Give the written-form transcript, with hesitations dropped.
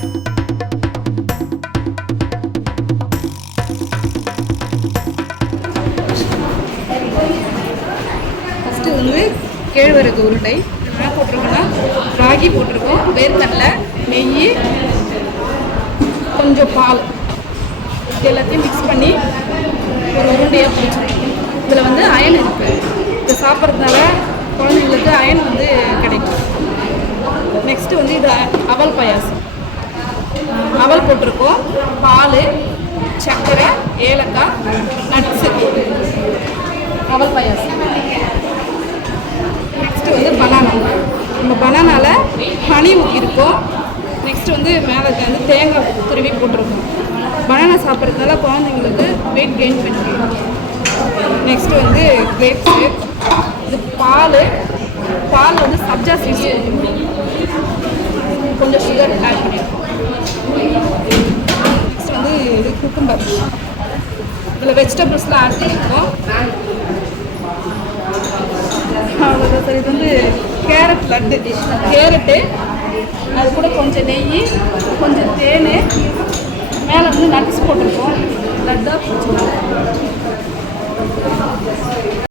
First வந்து கேழ்வரகு உருண்டை என்ன போட்டிருக்கோன்னா ராகி போட்டிருக்கோம், வேர்க்கடலை, நெய், கொஞ்சம் பால் எல்லாத்தையும் மிக்ஸ் பண்ணி ஒரு உருண்டையாக பிடிச்சிருக்கோம். இதில் வந்து அயன் இருக்குது. இதை சாப்பிட்றதுனால குழந்தைங்களுக்கு அயன் வந்து கிடைக்கும். நெக்ஸ்ட்டு வந்து இது அவல் பாயாசம். அவல் போட்டிருக்கோம், பால், சர்க்கரை, ஏலக்காய், நட்ஸு, அவல் பாயாசம். நெக்ஸ்ட்டு வந்து பனானா. நம்ம பனானாவில் ஹனி ஊற்றிருக்கோம். நெக்ஸ்ட்டு வந்து மேலே வந்து தேங்காய் துருவி போட்டிருக்கோம். பனானா சாப்பிட்றதுனால குழந்தைங்களுக்கு வெயிட் கெயின் பண்ணிக்கலாம். நெக்ஸ்ட்டு வந்து கிரேப்ஸு. இது பால் வந்து சப்ஜா சீட்ஸ் கொஞ்சம் சுகர் ஆட் பண்ணியிருக்கோம். நெக்ஸ்ட் வந்து இது குக்கும்பர். இதில் வெஜிடபிள்ஸ்லாம் ஆட் பண்ணியிருக்கோம். அவ்வளோதான் சார். இது வந்து கேரட் லட்டு. கேரட்டு, அது கூட கொஞ்சம் நெய், கொஞ்சம் தேன், மேலே வந்து நட்ஸ் போட்டிருக்கோம். லட்டாக பிடிச்சிருக்கோம்.